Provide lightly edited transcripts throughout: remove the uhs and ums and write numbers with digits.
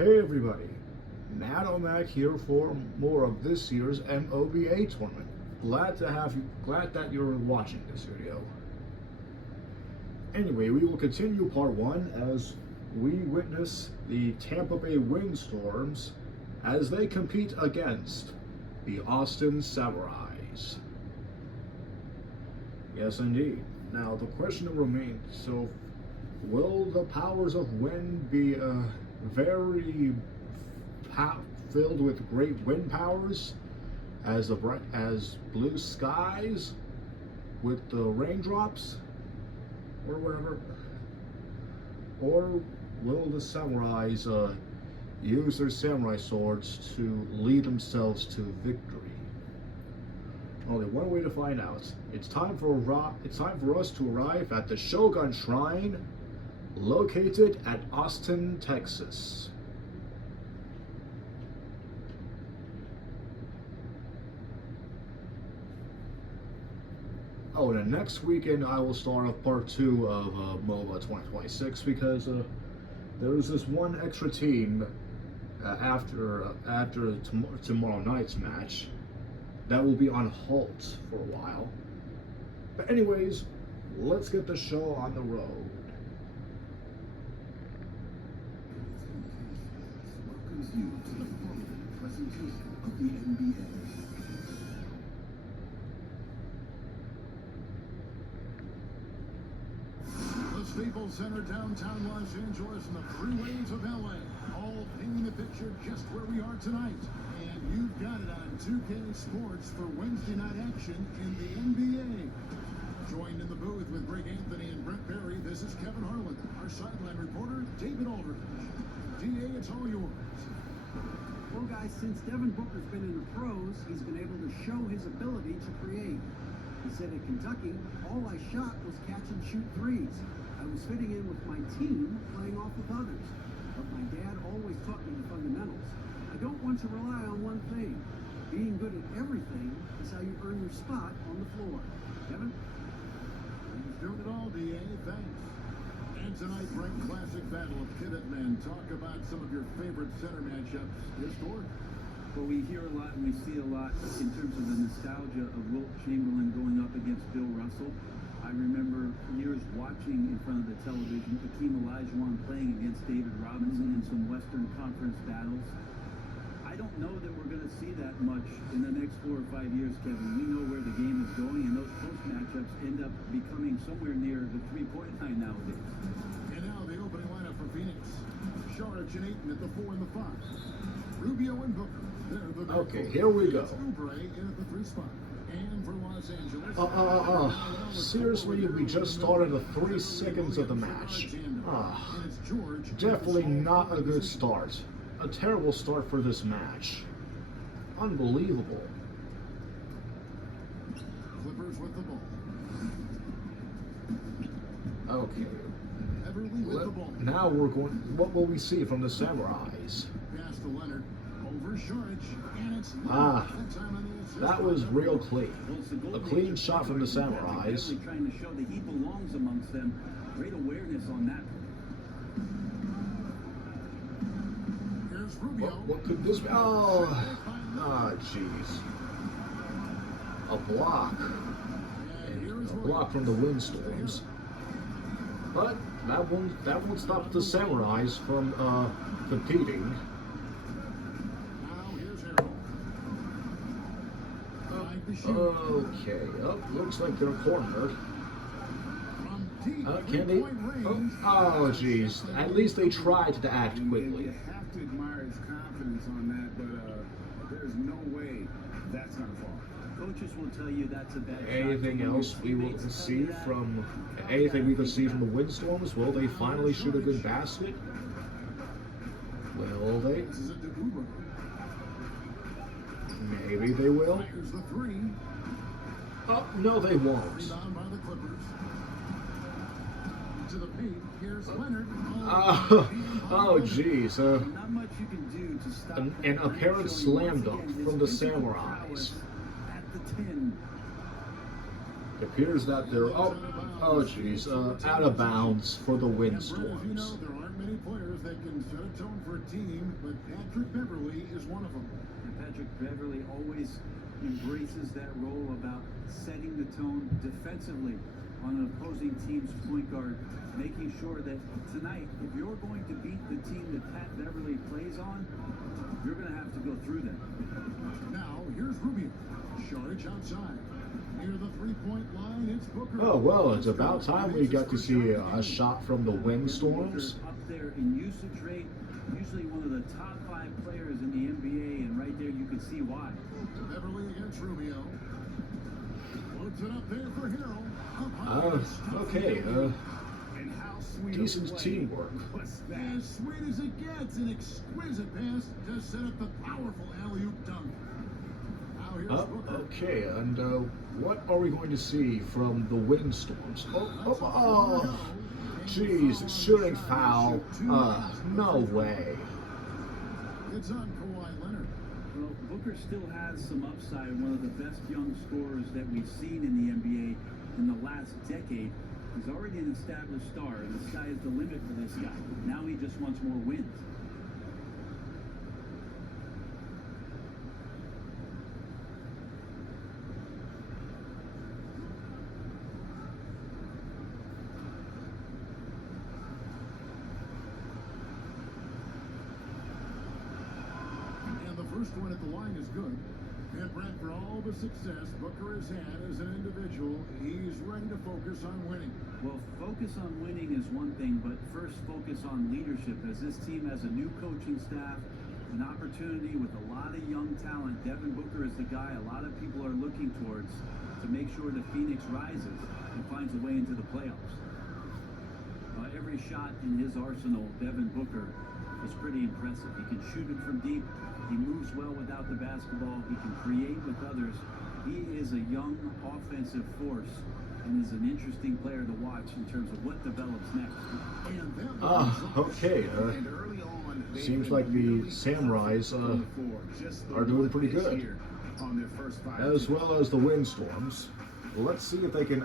Hey everybody, Matt O'Mac here for more of this year's MOBA tournament. Glad that you're watching this video. Anyway, we will continue part 1 as we witness the Tampa Bay Windstorms as they compete against the Austin Samurais. Yes indeed. Now the question remains, so will the powers of wind be very filled with great wind powers as blue skies with the raindrops or whatever, or will the samurais use their samurai swords to lead themselves to victory? Only one way to find out. It's time for us to arrive at the Shogun Shrine, located at Austin, Texas. Oh, and next weekend I will start off part 2 of MOBA 2026 because there's this one extra team after tomorrow night's match that will be on halt for a while. But anyways, let's get the show on the road. Welcomes you to the following presentation of the NBA. Staples Center, downtown Los Angeles, and the freeways of LA, all painting the picture just where we are tonight. And you've got it on 2K Sports for Wednesday night action in the NBA. Joined in the booth with Greg Anthony and Brent Barry, this is Kevin Harlan. Our sideline reporter, David Aldridge. DA, it's all yours. Well, guys, since Devin Booker's been in the pros, he's been able to show his ability to create. He said at Kentucky, all I shot was catch and shoot threes. I was fitting in with my team, playing off with others. But my dad always taught me the fundamentals. I don't want to rely on one thing. Being good at everything is how you earn your spot on the floor. Kevin? He's doing it all, DA. Thanks. And tonight, Brent, classic battle of pivot men. Talk about some of your favorite center matchups historically. Well, we hear a lot and we see a lot in terms of the nostalgia of Wilt Chamberlain going up against Bill Russell. I remember years watching in front of the television Hakeem Olajuwon playing against David Robinson in some Western Conference battles. I don't know that we're going to see that much in the next 4 or 5 years, Kevin. We know where the game is going, and those post matchups end up becoming somewhere near the three-point line nowadays. And now the opening lineup for Phoenix. Saric and Ayton at the 4 and the 5. Rubio and Booker. Okay, here we go. Oubre in at the 3 spot. And for Los Angeles. Seriously, we just started the 3 seconds of the match. Definitely not a good start. A terrible start for this match. Unbelievable. Clippers with the ball. Okay. Everly with the ball. Now we're going. What will we see from the Samurais? Pass to Leonard. Over Saric. And it's that was real clean. A clean shot from the Samurais. Trying to show that he belongs amongst them. Great awareness on that. Here's Rubio. What could this be? Oh, jeez. A block. A block from the Windstorms. But that won't stop the Samurais from competing. Okay, looks like they're cornered. Can they? Oh, jeez. At least they tried to act quickly. You have to admire his confidence on that, but there's no way that's going to fall. Coaches will tell you that's a bad Anything else we will see from the Windstorms? Will they finally shoot a good basket? Will they? Maybe they will. Oh, no, they won't. Oh, jeez. Not much you can do to stop an apparent slam dunk from the Samurais. At the 10. It appears that they're out of bounds for the Windstorms. There aren't many players that can can set a tone for a team, but Patrick Beverly is one of them. And Patrick Beverly always embraces that role about setting the tone defensively on an opposing team's point guard, making sure that tonight, if you're going to beat the team that Pat Beverly plays on, you're going to have to go through them. Now, here's Rubio. Shortage outside. Near the three-point line, it's Booker. Oh, well, it's about time we got to see a shot from the Windstorms. Up there in usage rate, usually one of the top 5 players in the NBA, and right there you can see why. Beverly against Rubio. Puts it up there for Hero. Okay, And how sweet decent teamwork. What's that? As sweet as it gets, an exquisite pass to set up the powerful alley-oop dunk. Now here's Booker. Okay, and what are we going to see from the Windstorms? Oh, jeez, shooting foul. No way. It's on Kawhi Leonard. Well, Booker still has some upside, one of the best young scorers that we've seen in the NBA in the last decade. He's already an established star, and the sky is the limit for this guy. Now he just wants more wins. And the first one at the line is good. And Brent, for all the success Booker has had as an individual, he's ready to focus on winning. Well, focus on winning is one thing, but first focus on leadership. As this team has a new coaching staff, an opportunity with a lot of young talent. Devin Booker is the guy a lot of people are looking towards to make sure the Phoenix rises and finds a way into the playoffs. Every shot in his arsenal, Devin Booker, is pretty impressive. He can shoot it from deep. He moves well without the basketball. He can create with others. He is a young offensive force and is an interesting player to watch in terms of what develops next. And that Okay. And early on, they Seems had like the nearly Samurais on the floor. Just the are doing one pretty this good. year on their first 5 As games. well as the Windstorms. Well, let's see if they can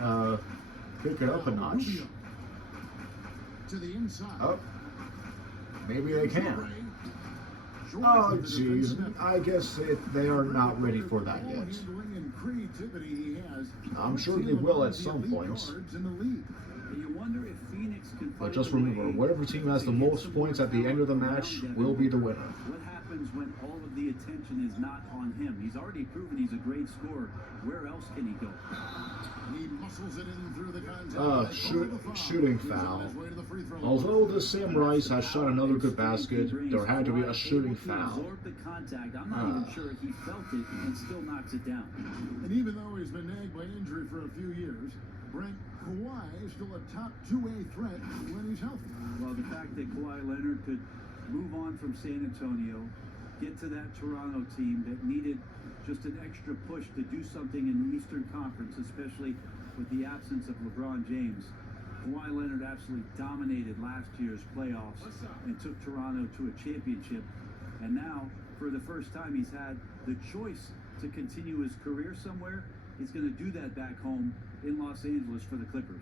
pick it up a notch. Rubio. To the inside. Oh, maybe they can. Oh, jeez. I guess they are not ready for that yet. I'm sure they will at some point. And you wonder if Phoenix can But find just a way remember, whatever team has the to get most some points more at the end of the power match around will be the Devin winner. Booker. What happens when all of the attention is not on him? He's already proven he's a great scorer. Where else can he go? He muscles it in through the contact. Shooting foul. Although the Samurais has shot another good basket, there had to be a shooting foul. Absorb the contact. I'm not even sure he felt it and still knocks it down. And even though he's been nagged by injury for a few years, Brent, Kawhi is still a top 2A threat when he's healthy. Well, the fact that Kawhi Leonard could move on from San Antonio, get to that Toronto team that needed just an extra push to do something in the Eastern Conference, especially with the absence of LeBron James. Kawhi Leonard absolutely dominated last year's playoffs and took Toronto to a championship. And now, for the first time, he's had the choice to continue his career somewhere. He's going to do that back home in Los Angeles for the Clippers.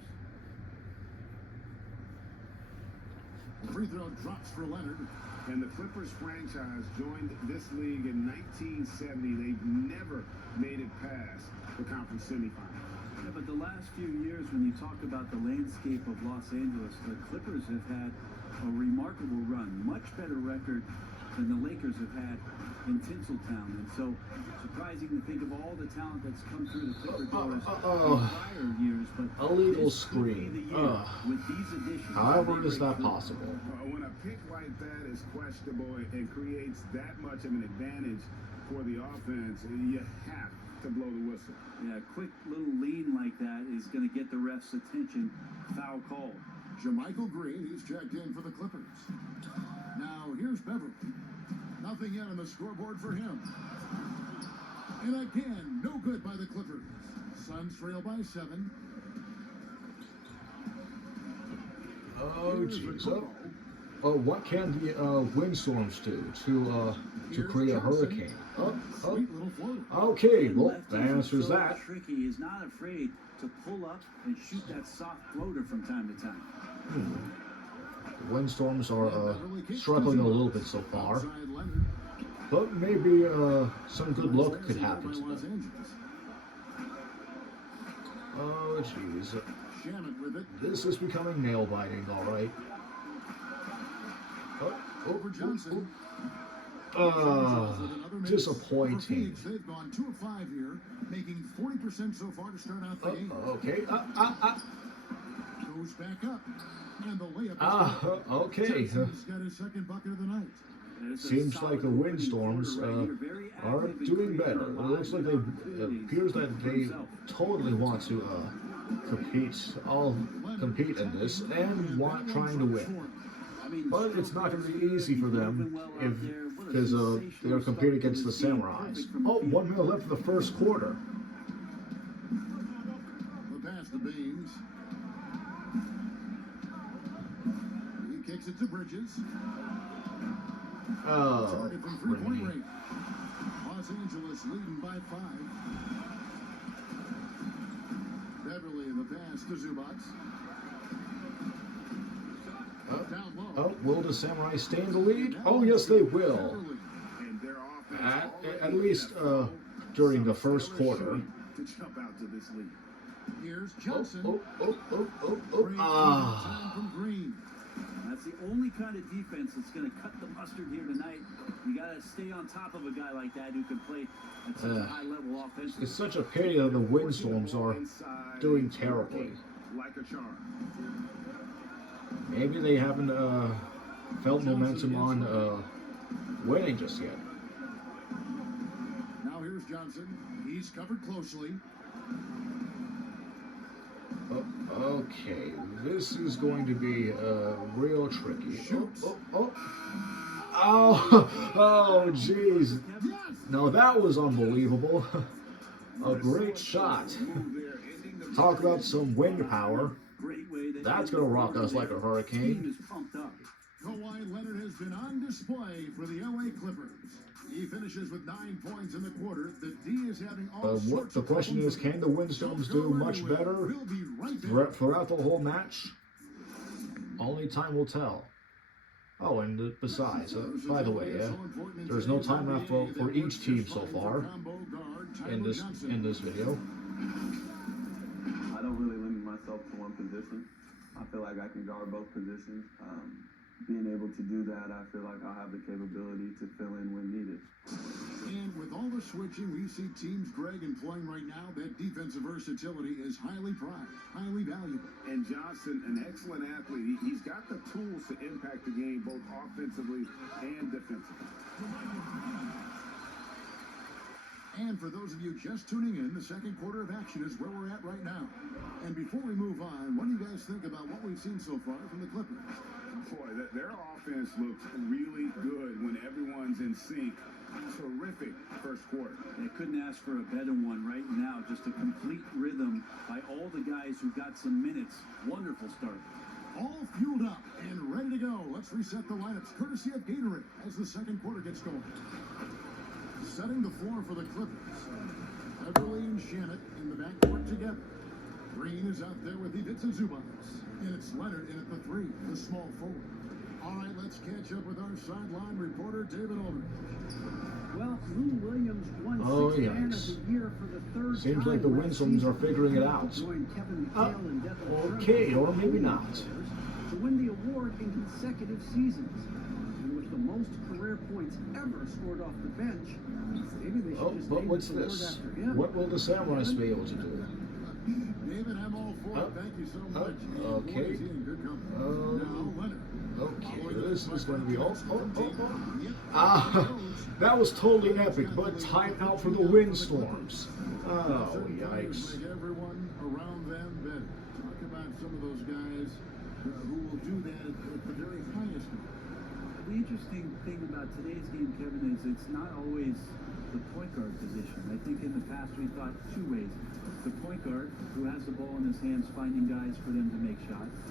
The free throw drops for Leonard. And the Clippers franchise joined this league in 1970. They've never made it past the conference semifinals. Yeah, but the last few years, when you talk about the landscape of Los Angeles, the Clippers have had a remarkable run, much better record than the Lakers have had in Tinseltown. And so, surprising to think of all the talent that's come through the Clipper doors in prior years. But Illegal this could be screen. the year with these additions. However, They is break that through. possible? When a pick like that is questionable and creates that much of an advantage for the offense, you have to blow the whistle. Yeah, a quick little lean like that is going to get the ref's attention. Foul call. Jermichael Green, he's checked in for the Clippers. Now here's Beverly. Nothing yet on the scoreboard for him. And again, no good by the Clippers. Suns trail by 7. Oh, Here's jeez. Rico. What can the Windstorms do to create a hurricane? Sweet little floater. Okay, well, Lefties that are answers so that. Tricky. He's not afraid to pull up and shoot that soft floater from time to time. The Windstorms are struggling a little bit so far. Outside Leonard. But maybe some good luck could happen to Los them. Angeles. Oh, jeez. Shannon with it. This is becoming nail-biting, all right. Over Johnson. Disappointing. For Phoenix, they've gone 2 of 5 here, making 40% so far to start out the game. Okay. Goes back up. And the layup is good. Okay. Johnson's got his second bucket of the night. Seems like the Windstorms are doing better. It looks like it appears that they totally want to compete in this and trying to win. But it's not going to be easy for them because they're competing against the Samurais. Oh, 1 minute left in the first quarter. The pass to Baines. He kicks it to Bridges. Oh, Target from three-point crazy. range. Los Angeles leading by 5. Beverly the pass to Zubac. Down low. Oh, will the Samurai stay in the lead? Oh, yes, they will. Beverly. And their offense At least during the first quarter. to jump out to this lead. Here's Johnson. Ah. Great time from Green. That's the only kind of defense that's going to cut the mustard here tonight. You got to stay on top of a guy like that who can play at such a high level offense. It's such a pity that the Windstorms are doing terribly. Like a charm. Maybe they haven't felt momentum on winning just yet. Now here's Johnson. He's covered closely. Okay, this is going to be real tricky. Oh, jeez. Yes! No, that was unbelievable. A great shot. Talk about some wind power. Great way that That's going to rock us like a team hurricane. is pumped up. Kawhi Leonard has been on display for the LA Clippers. He finishes with 9 points in the quarter. The D is having all sorts The of question problems. is, can the Windstorms do much better We'll be right there. throughout the whole match? Only time will tell. Oh, and besides, by the way, there's no timeout for each team so far in this video. I don't really limit myself to one position. I feel like I can guard both positions. Being able to do that, I feel like I'll have the capability to fill in when needed. And with all the switching we see teams, Greg, employing right now, that defensive versatility is highly prized, highly valuable. And Johnson, an excellent athlete. He's got the tools to impact the game both offensively and defensively. And for those of you just tuning in, the second quarter of action is where we're at right now. And before we move on, what do you guys think about what we've seen so far from the Clippers? Boy, their offense looks really good when everyone's in sync. Terrific first quarter. They couldn't ask for a better one right now. Just a complete rhythm by all the guys who got some minutes. Wonderful start. All fueled up and ready to go. Let's reset the lineups, courtesy of Gatorade, as the second quarter gets going. Setting the floor for the Clippers. Beverly and Shannon in the backcourt together. Green is out there with Ivica Zubac. And it's Leonard in at the 3, the small forward. All right, let's catch up with our sideline reporter, David Aldridge. Well, Lou Williams won Oh, Sixth Man of yikes. the Year for the third Seems time like the last Windstorms season. are figuring it out. Joined Kevin McHale and Devin Trevor Okay, or maybe not. to win the award in consecutive seasons. And with the most career points ever scored off the bench, maybe they should just But name what's this award this? after him. What will the Samurais be able to do? David, I'm all for it. Thank you so much. And boy, okay. is he in good company. Now, Leonard. Okay, this is going to be that was totally epic, but timeout for the Windstorms. Oh, yikes. Make everyone around them better. Talk about some of those guys who will do that at the very highest level. The interesting thing about today's game, Kevin, is it's not always the point guard position. I think in the past we thought two ways. The point guard, who has the ball in his hands, finding guys for them to make shots.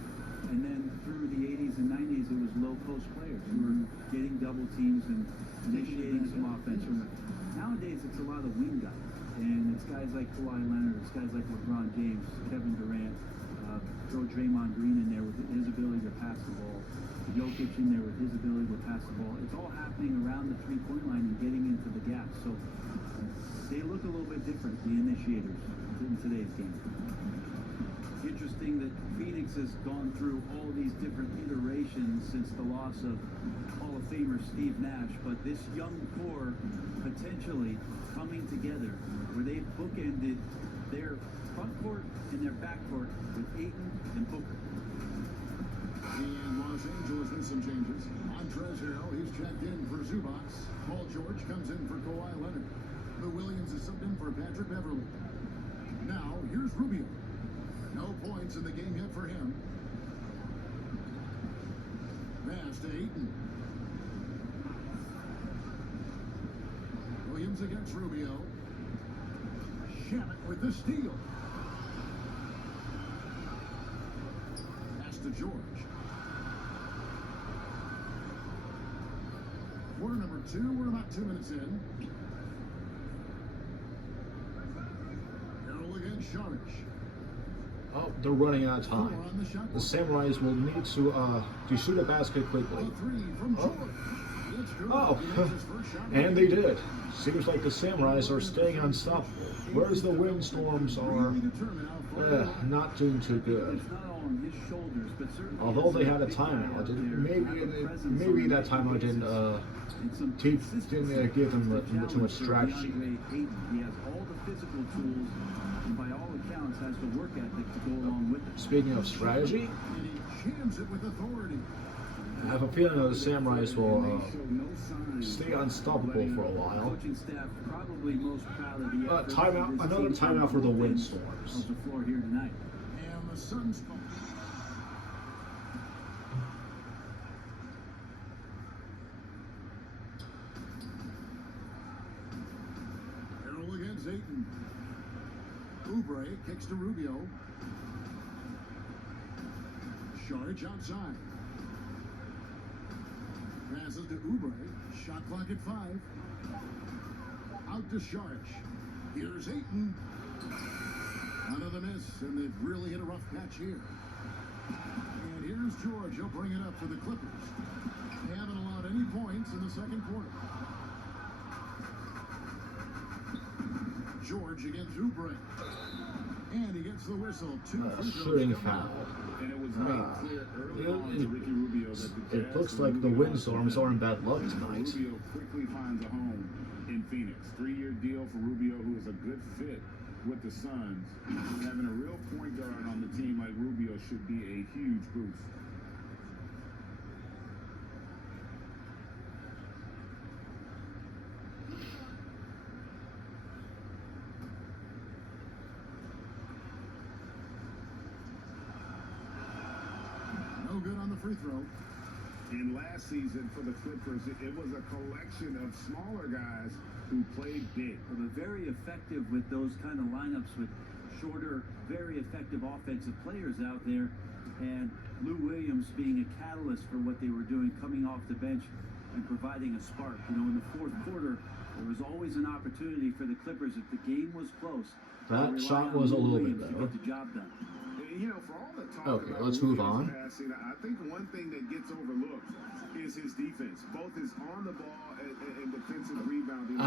And then through the 80s and 90s, it was low post players who were getting double teams and initiating some offense. Nowadays, it's a lot of wing guys. And it's guys like Kawhi Leonard, it's guys like LeBron James, Kevin Durant, throw Draymond Green in there with his ability to pass the ball, Jokic in there with his ability to pass the ball. It's all happening around the three-point line and getting into the gap. So they look a little bit different, the initiators, in today's game. Interesting that Phoenix has gone through all these different iterations since the loss of Hall of Famer Steve Nash, but this young core potentially coming together where they've bookended their front court and their back court with Ayton and Booker. And Los Angeles with some changes. Montrezl Harrell, he's checked in for Zubac. Paul George comes in for Kawhi Leonard. Lou Williams is subbed in for Patrick Beverly. Now, here's Rubio. No points in the game yet for him. Pass to Ayton. Williams against Rubio. Shamit with the steal. Pass to George. Quarter number 2, we're about 2 minutes in. Harrell against Sharich. Oh, they're running out of time. The Samurais will need to shoot a basket quickly. Oh, and they did. Seems like the Samurais are staying unstoppable. Whereas the Windstorms are not doing too good. Although they had a timeout, maybe that timeout didn't give them too much strategy. He has all the physical tools, and by all accounts has the work ethic to go along with it. Speaking of strategy, I have a feeling that the Samurais will stay unstoppable for a while. Coaching staff probably most proud of the effort Timeout, another timeout for the Windstorms. On the floor here tonight. And the Suns. Harrell against Ayton. Oubre kicks to Rubio. Sharich outside. Passes to Oubre. Shot clock at 5. Out to Sharich. Here's Ayton. Another miss, and they've really hit a rough patch here. And here's George. He'll bring it up for the Clippers. They haven't allowed any points in the second quarter. George against Oubre. And he gets the whistle. Shooting foul. And it was made clear early on to Ricky Rubio that the It looks like the Windstorms are in bad luck tonight. Rubio quickly finds a home in Phoenix. 3-year deal for Rubio, who is a good fit with the Suns. Having a real point guard on the team like Rubio should be a huge boost. No good on the free throw. And last season for the Clippers, it was a collection of smaller guys who played big. Well, they're very effective with those kind of lineups with shorter, very effective offensive players out there. And Lou Williams being a catalyst for what they were doing, coming off the bench and providing a spark. You know, in the fourth quarter, there was always an opportunity for the Clippers if the game was close. That shot was a little bit better. To get the job done. You know, for all the talk Okay, about let's move Rubio's on. passing, I think one thing that gets overlooked is his defense, both his on the ball and defensive rebounding.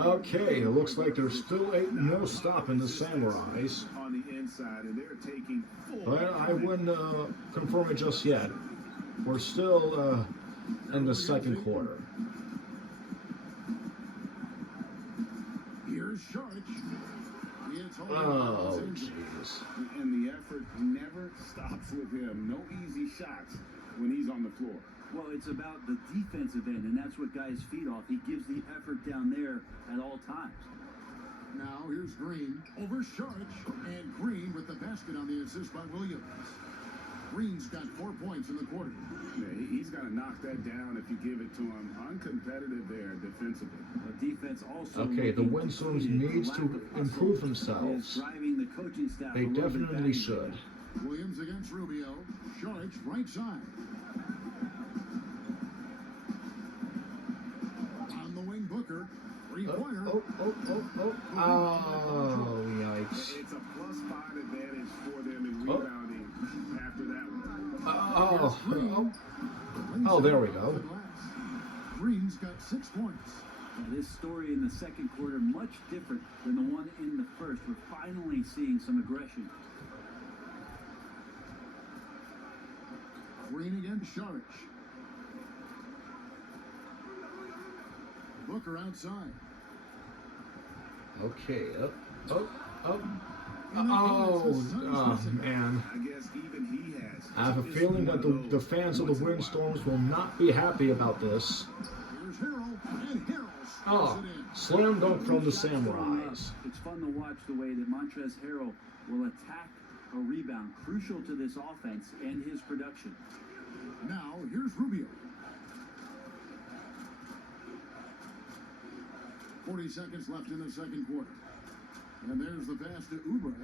Okay, it looks like there's still no stop in the Samurais. On the inside, and they're taking full. But I wouldn't confirm it just yet. We're still in the second quarter. Here's Sharich. Oh, jeez. And the effort never stops with him. No easy shots when he's on the floor. Well, it's about the defensive end, and that's what guys feed off. He gives the effort down there at all times. Now here's Green over Sharich, and Green with the basket on the assist by Williams. Green's got 4 points in the quarter. Yeah, he's got to knock that down if you give it to him. Uncompetitive there defensively. But defense also. Okay, the Windstorms needs to improve themselves. Driving the coaching staff. They definitely should. Williams against Rubio. Sharich right side. On the wing, Booker. Three-pointer. Oh, yikes. It's a +5 advantage for them in rebounding. Oh, oh, there we go. Green's got 6 points. Now, this story in the second quarter much different than the one in the first. We're finally seeing some aggression. Green against Sharich. Booker outside. Okay, up. Oh, man. I guess even he has. I have a feeling that the fans of the Windstorms will not be happy about this. Here's Harrell, and Harrell Oh, scores it in. slam dunk from the Samurais. It's fun to watch the way that Montrezl Harrell will attack a rebound, crucial to this offense and his production. Now, here's Rubio. 40 seconds left in the second quarter. And there's the pass to Oubre.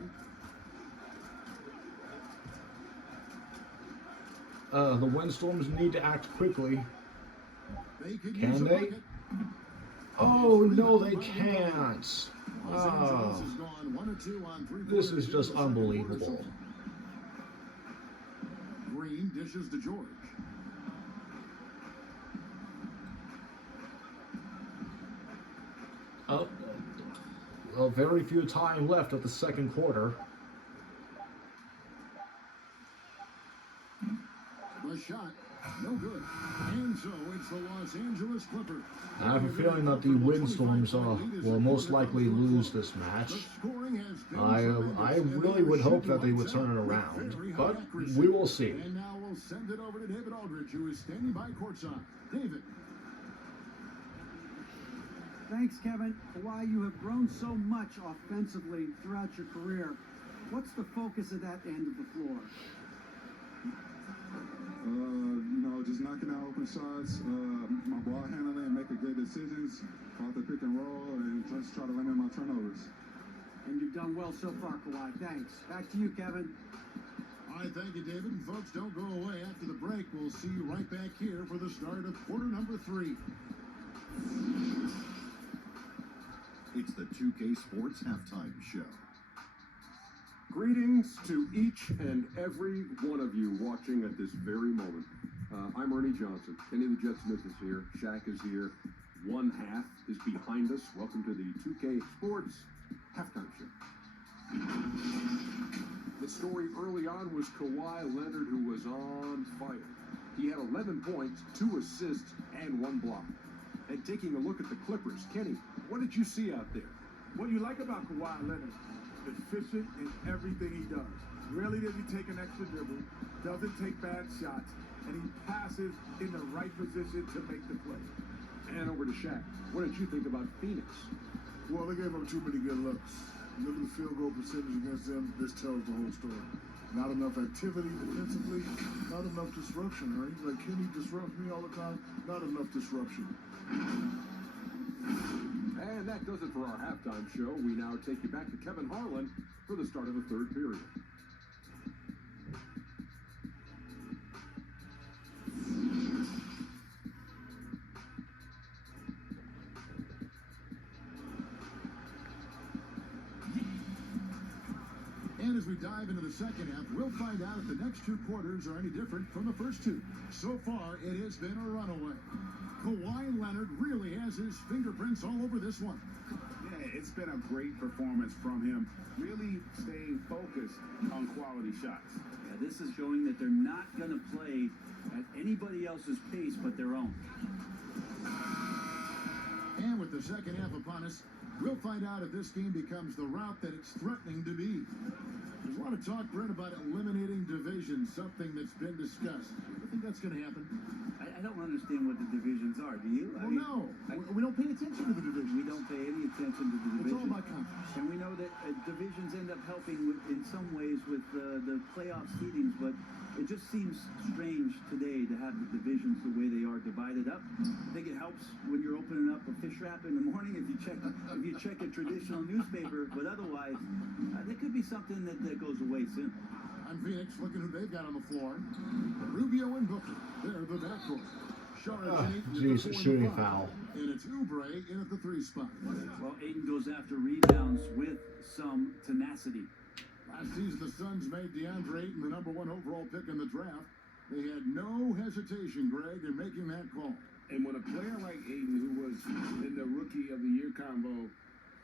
The Windstorms need to act quickly. They could Can use a they? bucket. Oh, no, they can't. Los Oh, Angeles has gone 1 or 2 on 3 this is quarters just in the second quarter unbelievable. so far. Green dishes to George. Oh, well, very few time left of the second quarter. The shot, no good. And so it's the Los Angeles Clippers. I have a feeling that the Windstorms will most likely lose this match. The scoring has been I tremendous, really and would they're hope that they shooting would turn it lights out around, with very high but accuracy. we will see. And now we'll send it over to David Aldridge, who is standing by courtside. David. Thanks, Kevin. Kawhi, you have grown so much offensively throughout your career. What's the focus of that end of the floor? Just knocking out open shots, my ball handling, making good decisions, off the pick and roll, and just try to limit my turnovers. And you've done well so far, Kawhi. Thanks. Back to you, Kevin. I thank you, David. And folks, don't go away. After the break, we'll see you right back here for the start of quarter number 3. It's the 2K Sports Halftime Show. Greetings to each and every one of you watching at this very moment. I'm Ernie Johnson. Kenny the Jet Smith is here. Shaq is here. One half is behind us. Welcome to the 2K Sports Halftime Show. The story early on was Kawhi Leonard, who was on fire. He had 11 points, 2 assists, and 1 block. And taking a look at the Clippers, Kenny, what did you see out there? What you like about Kawhi Leonard, efficient in everything he does. Rarely does he take an extra dribble, doesn't take bad shots, and he passes in the right position to make the play. And over to Shaq. What did you think about Phoenix? Well, they gave up too many good looks. Look at the field goal percentage against them. This tells the whole story. Not enough activity defensively, not enough disruption, right? Like, Kenny disrupts me all the time. Not enough disruption. And that does it for our halftime show. We now take you back to Kevin Harlan for the start of the third period. And as we dive into the second half, we'll find out if the next 2 quarters are any different from the first 2. So far, it has been a runaway. Kawhi Leonard really has his fingerprints all over this one. Yeah, it's been a great performance from him. Really staying focused on quality shots. Yeah, this is showing that they're not going to play at anybody else's pace but their own. And with the second half upon us, we'll find out if this game becomes the route that it's threatening to be. There's a lot of talk, Brent, about eliminating divisions, something that's been discussed. I think that's going to happen. I don't understand what the divisions are. Do you? Well, no. We don't pay attention to the divisions. We don't pay any attention to the divisions. It's all about conference. And we know that divisions end up helping in some ways with the playoff seedings, but it just seems strange today to have the divisions the way they are divided up. I think it helps when you're opening up a fish wrap in the morning if you check a traditional newspaper, but otherwise, there could be something that goes away soon. On Phoenix, looking who they've got on the floor. Rubio and Booker. They're the backcourt. Geez, a shooting foul. And it's Oubre in at the 3 spot. Well, Ayton goes after rebounds with some tenacity. Last season, the Suns made DeAndre Ayton the #1 overall pick in the draft. They had no hesitation, Greg, in making that call. And when a player like Aiden, who was in the Rookie of the Year combo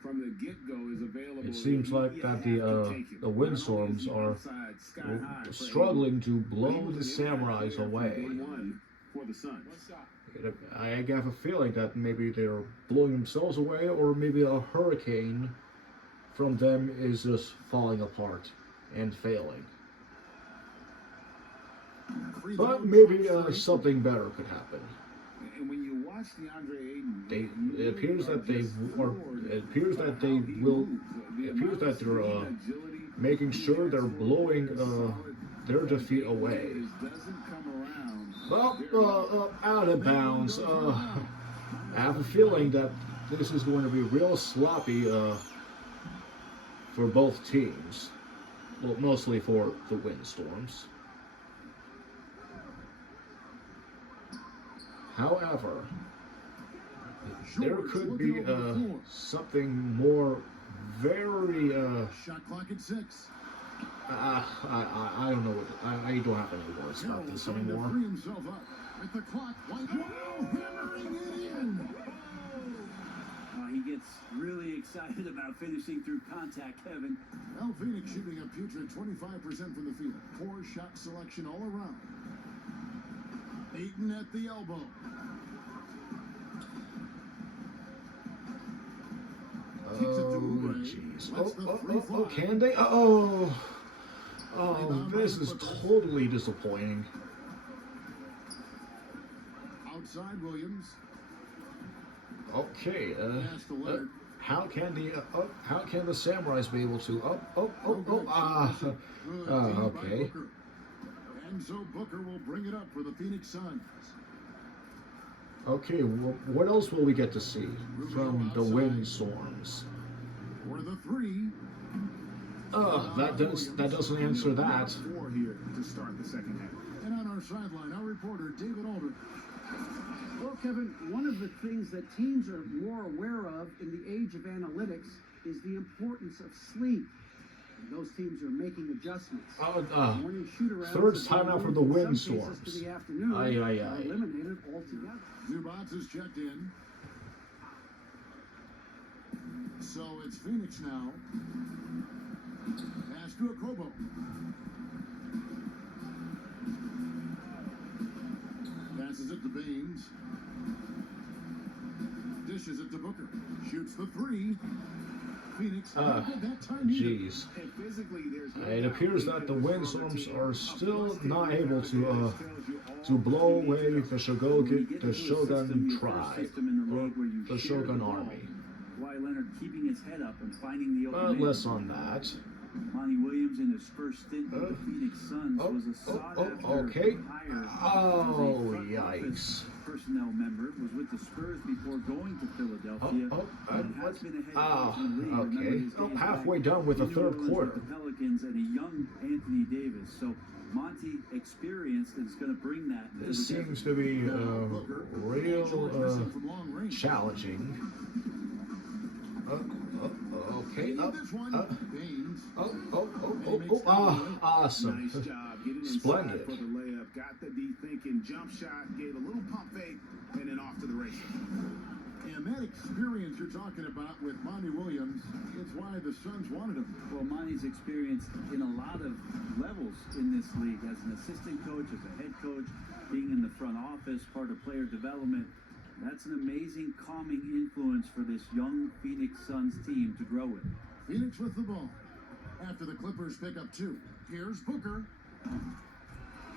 from the get-go, is available, it seems like that the Windstorms are struggling to blow the Samurais away. For the Suns. I have a feeling that maybe they're blowing themselves away, or maybe a hurricane from them is just falling apart and failing. But maybe something better could happen. And when you watch DeAndre Ayton, It appears that they're making sure they're blowing their defeat away. Out of bounds. I have a feeling that this is going to be real sloppy for both teams. Well, mostly for the Windstorms. However, there could be something more very Shot clock at 6. I don't know I don't have any words about this anymore. Free himself up with the clock. Hammering it in. He gets really excited about finishing through contact, Kevin. Well, Phoenix shooting a putrid 25% from the field. Poor shot selection all around. Ayton at the elbow. Oh, jeez. Can they? This is totally disappointing. Outside Williams. Okay. How can the Samurais be able to? Okay. And so Booker will bring it up for the Phoenix Suns. Okay, what else will we get to see from the Windstorms? For the 3. That doesn't answer that. 4 here to start the second half. And on our sideline, our reporter David Aldridge. Well, Kevin, one of the things that teams are more aware of in the age of analytics is the importance of sleep. And those teams are making adjustments. Third timeout for the Windstorms. To the afternoon, eliminated altogether. Zubats is checked in. So it's Phoenix now. Pass to Okobo. Passes it to Baines. Dishes it to Booker. Shoots the 3. Phoenix. Jeez. It appears that the Windstorms are still not able to blow away the Shogun tribe, or the Shogun army. Why Leonard keeping his head up and finding the open. Less on that. Monty Williams in his first stint with the Phoenix Suns was a sought-after hire. Oh, yikes. Personnel member, was with the Spurs before going to Philadelphia. And has been a head coach in the league. Okay. Halfway done with the third quarter. The Pelicans and a young Anthony Davis. So Monty experienced and is going to bring that. This seems to be real challenging. Okay. Awesome. Nice job. Getting Splendid. For the layup. Got the deep thinking jump shot. Gave a little pump fake. And then off to the races. And that experience you're talking about with Monty Williams, it's why the Suns wanted him. Well, Monty's experience in a lot of levels in this league, as an assistant coach, as a head coach, being in the front office, part of player development. That's an amazing calming influence for this young Phoenix Suns team to grow with. Phoenix with the ball. After the Clippers pick up 2. Here's Booker.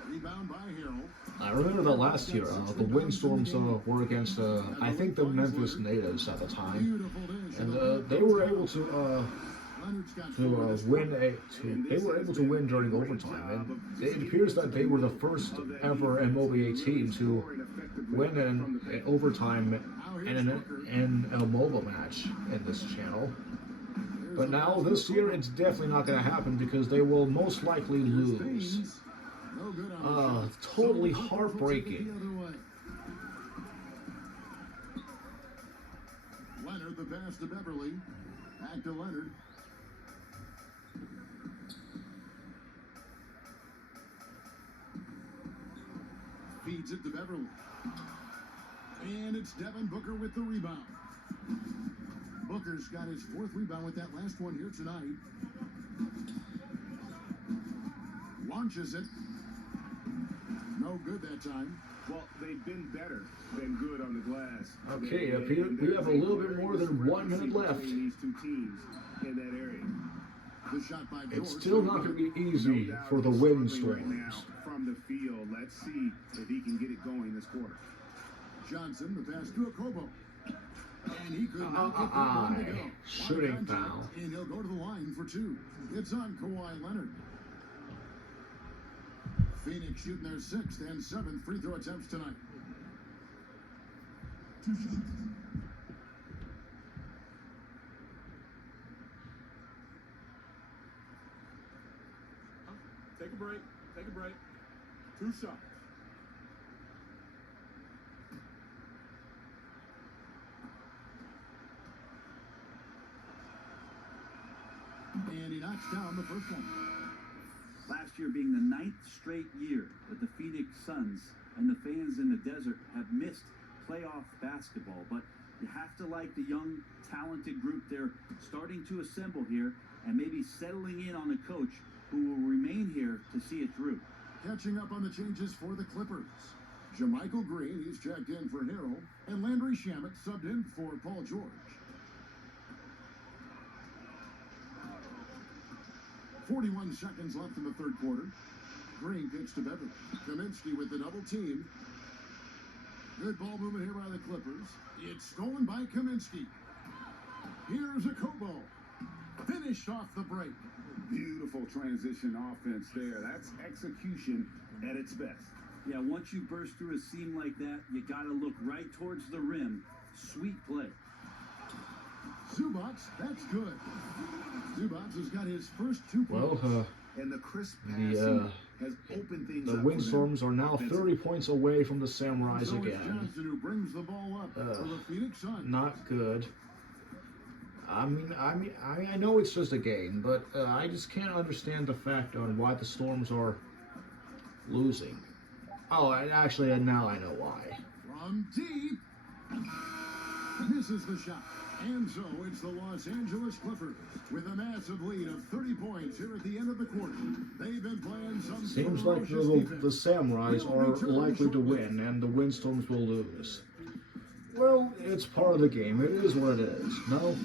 Rebound by Harrell. I remember that last year, the Windstorms were against, I think, the Memphis Natives at the time, and they were able to win during overtime. And it appears that they were the first ever MOBA team to win in overtime in a MOBA match in this channel. But now this year, it's definitely not going to happen because they will most likely lose. Totally heartbreaking. Leonard, the pass to Beverly. Back to Leonard. it to Beverly. And it's Devin Booker with the rebound. Booker's got his 4th rebound with that last one here tonight. Launches it. No good that time. Well, they've been better than good on the glass. Okay, we have a little bit more than 1 minute left. These two teams in that area. The shot by It's George. still not going to be easy for the Windstorms. Right now from the field, let's see if he can get it going this quarter. Johnson, the pass to Okobo. And he could not get that one to go. Shooting foul. And he'll go to the line for 2. It's on Kawhi Leonard. Phoenix shooting their 6th and 7th free throw attempts tonight. 2 shots. Take a break. Take a break. 2 shots. And he knocks down the first one. Last year being the 9th straight year that the Phoenix Suns and the fans in the desert have missed playoff basketball. But you have to like the young, talented group they're starting to assemble here and maybe settling in on a coach who will remain here to see it through. Catching up on the changes for the Clippers. Jermichael Green, he's checked in for Harrell, and Landry Shamet subbed in for Paul George. 41 seconds left in the 3rd quarter. Green kicks to Beverly. Kaminsky with the double team. Good ball movement here by the Clippers. It's stolen by Kaminsky. Here's a Kobo. Finished off the break. Beautiful transition offense there. That's execution at its best. Yeah, once you burst through a seam like that, you got to look right towards the rim. Sweet play. Zubac, that's good. Zubac has got his first 2 points. Well, And the crisp passing has opened things the up. Windstorms are now 30 points away from the Samurais So it's again. Johnson who brings the ball up for the Phoenix Suns. Not good. I know it's just a game, but I just can't understand the fact on why the Storms are losing. Oh, actually, now I know why. From deep. Misses the shot. And so it's the Los Angeles Clippers with a massive lead of 30 points here at the end of the quarter. They've been playing some Seems like the Samurais are likely to win, and the Windstorms will lose. Well, it's part of the game. It is what it is. No?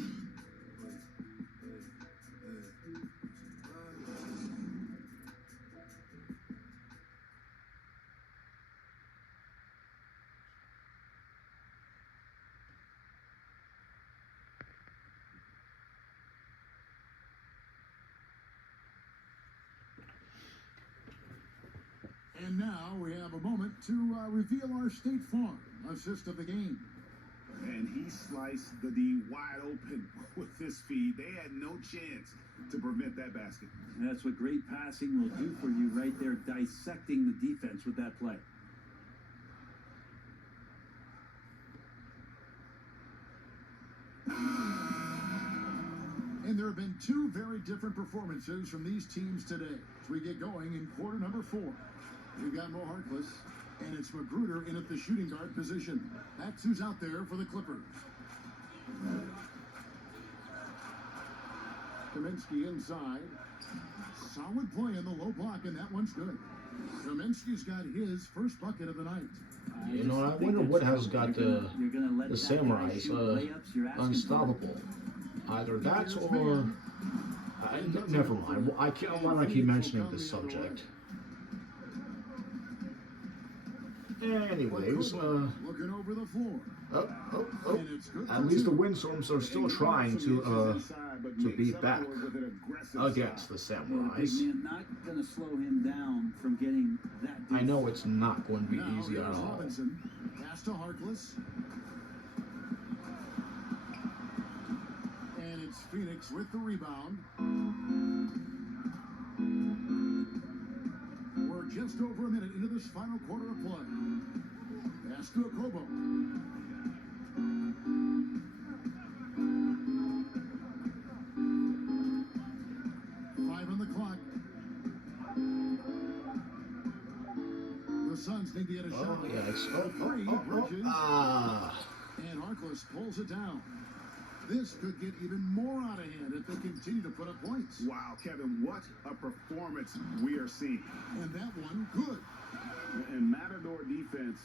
And now we have a moment to reveal our State Farm assist of the game. And he sliced the D wide open with his feed. They had no chance to prevent that basket. And that's what great passing will do for you right there, dissecting the defense with that play. And there have been 2 very different performances from these teams today as we get going in quarter number 4. We've got Mo Harkless, and it's Magruder in at the shooting guard position. That's who's out there for the Clippers. Kaminsky inside. Solid play in the low block, and that one's good. Kaminsky's got his first bucket of the night. You know, I wonder what has got the Samurais unstoppable. Either that or... never mind. I can't. Why do I keep mentioning this subject? Anyways, looking over the floor. At least the Windstorms are still trying to beat back against the Samurais. Man, not going to slow him down from getting that deep. I know it's not going to be easy at all. Robinson, pass to Harkless. And it's Phoenix with the rebound. We're just over a minute into this final quarter of play. Pass to Okobo. Five on the clock. The Suns need to get a Oh, shot. yes. Three, Bridges. Ah. And Harkless pulls it down. This could get even more out of hand if they continue to put up points. Wow, Kevin, what a performance we are seeing. And that one, good. And Matador defense,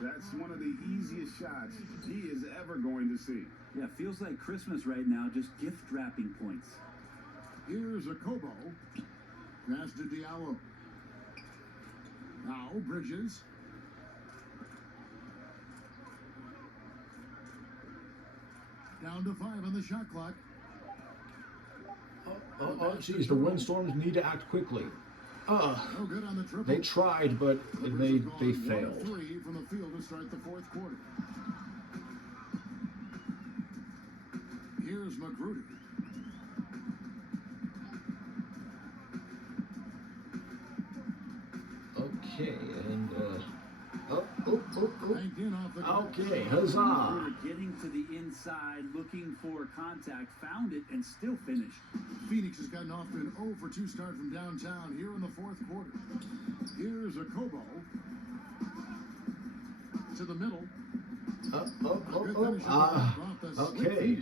that's one of the easiest shots he is ever going to see. Yeah, feels like Christmas right now, just gift wrapping points. Here's a Kobo. Pass to Diallo. Now Bridges. Down to 5 on the shot clock. Oh, geez, the Windstorms need to act quickly. No good on the triple. They tried, but they failed. 3 from the field to start the fourth quarter. Here's Magruder. Okay, and Banked in off the okay, huzzah! Magruder getting to the inside, looking for contact, found it, and still finished. Phoenix has gotten off to an 0 for 2 start from downtown here in the fourth quarter. Here's a Kobo. To the middle. Okay.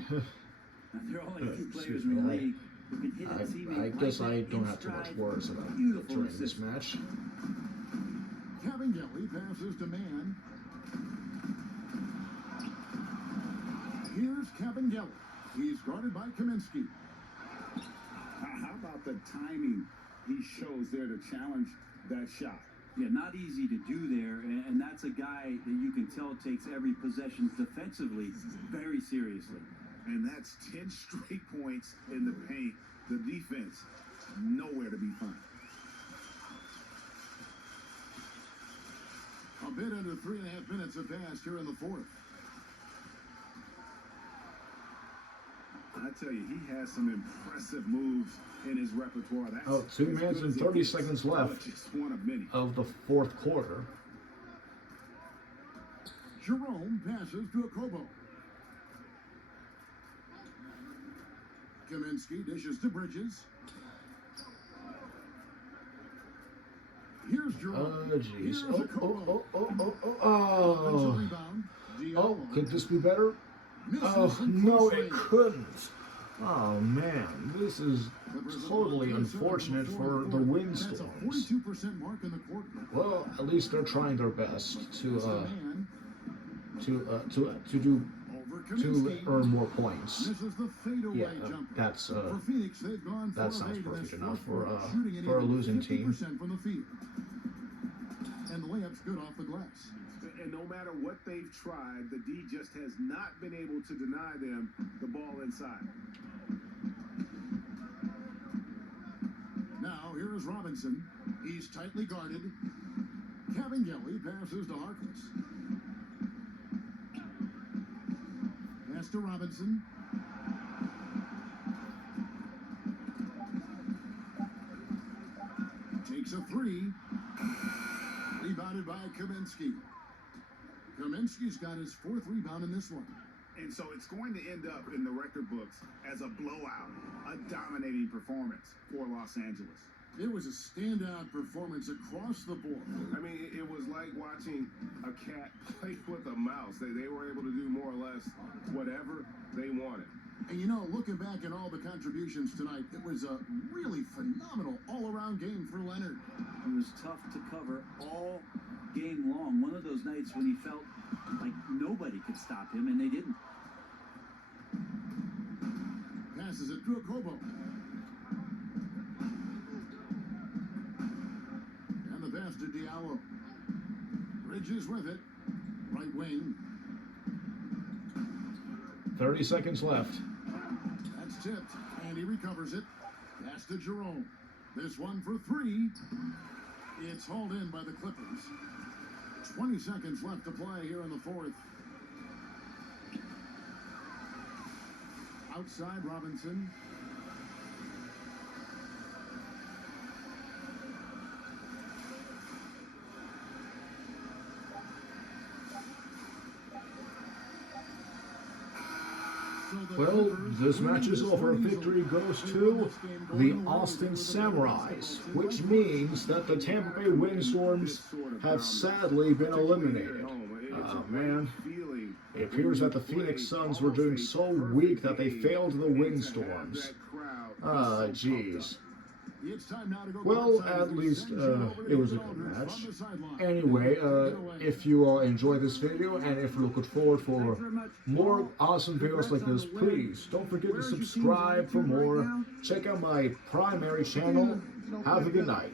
There are only a few players in the league who can hit a teammate. I guess right I in don't have too stride. much words about Beautiful during this assist. match. Cavinghelli passes to Mann. Here's Cavinghelli. He's guarded by Kaminsky. How about the timing he shows there to challenge that shot? Yeah, not easy to do there, and that's a guy that you can tell takes every possession defensively very seriously. And that's 10 straight points in the paint. The defense, nowhere to be found. A bit under 3.5 minutes have passed here in the fourth. I tell you, he has some impressive moves in his repertoire. That's 2 minutes and 30 seconds left just one of many. of the fourth quarter. Jerome passes to a Kobo. Kaminsky dishes to Bridges. Here's Jerome. Oh, jeez. Here's a Kobo. Oh. Rebound. Oh, Diallo. could this be better? Misses Oh, from no, close it range. couldn't. Oh, man. This is totally unfortunate for the That's a Windstorms. 42% mark in the quarter. Well, at least they're trying their best to Man do over to Kaminsky. earn more points. Misses the fadeaway Yeah, jumper. that's For Phoenix, they've gone that 4 of sounds 8 in this perfect enough fourth for quarter, shooting an a even losing team. 50% from the field. And the layup's good off the glass. And no matter what they've tried, the D just has not been able to deny them the ball inside. Now, here is Robinson. He's tightly guarded. Cavinghelli passes to Harkless. Pass to Robinson. Takes a 3. Rebounded by Kaminsky. Kaminsky's got his 4th rebound in this one. And so it's going to end up in the record books as a blowout, a dominating performance for Los Angeles. It was a standout performance across the board. I mean, it was like watching a cat play with a mouse. They were able to do more or less whatever they wanted. And you know, looking back at all the contributions tonight, it was a really phenomenal all-around game for Leonard. It was tough to cover all game long. One of those nights when he felt like nobody could stop him, and they didn't. Passes it to a Kobo. And the pass to Diallo. Bridges with it. Right wing. 30 seconds left. That's tipped, and he recovers it. Pass to Jerome. This one for 3. It's hauled in by the Clippers. 20 seconds left to play here in the fourth. Outside Robinson. Well, this match's over. Victory goes to the Austin Samurais, which means that the Tampa Bay Windstorms have sadly been eliminated. Oh man, it appears that the Phoenix Suns were doing so weak that they failed the Windstorms. Ah, jeez. Well, at least it was a good match. Anyway, if you all enjoyed this video and if you're looking forward for more awesome videos like this, please don't forget to subscribe for more. Check out my primary channel. Have a good night.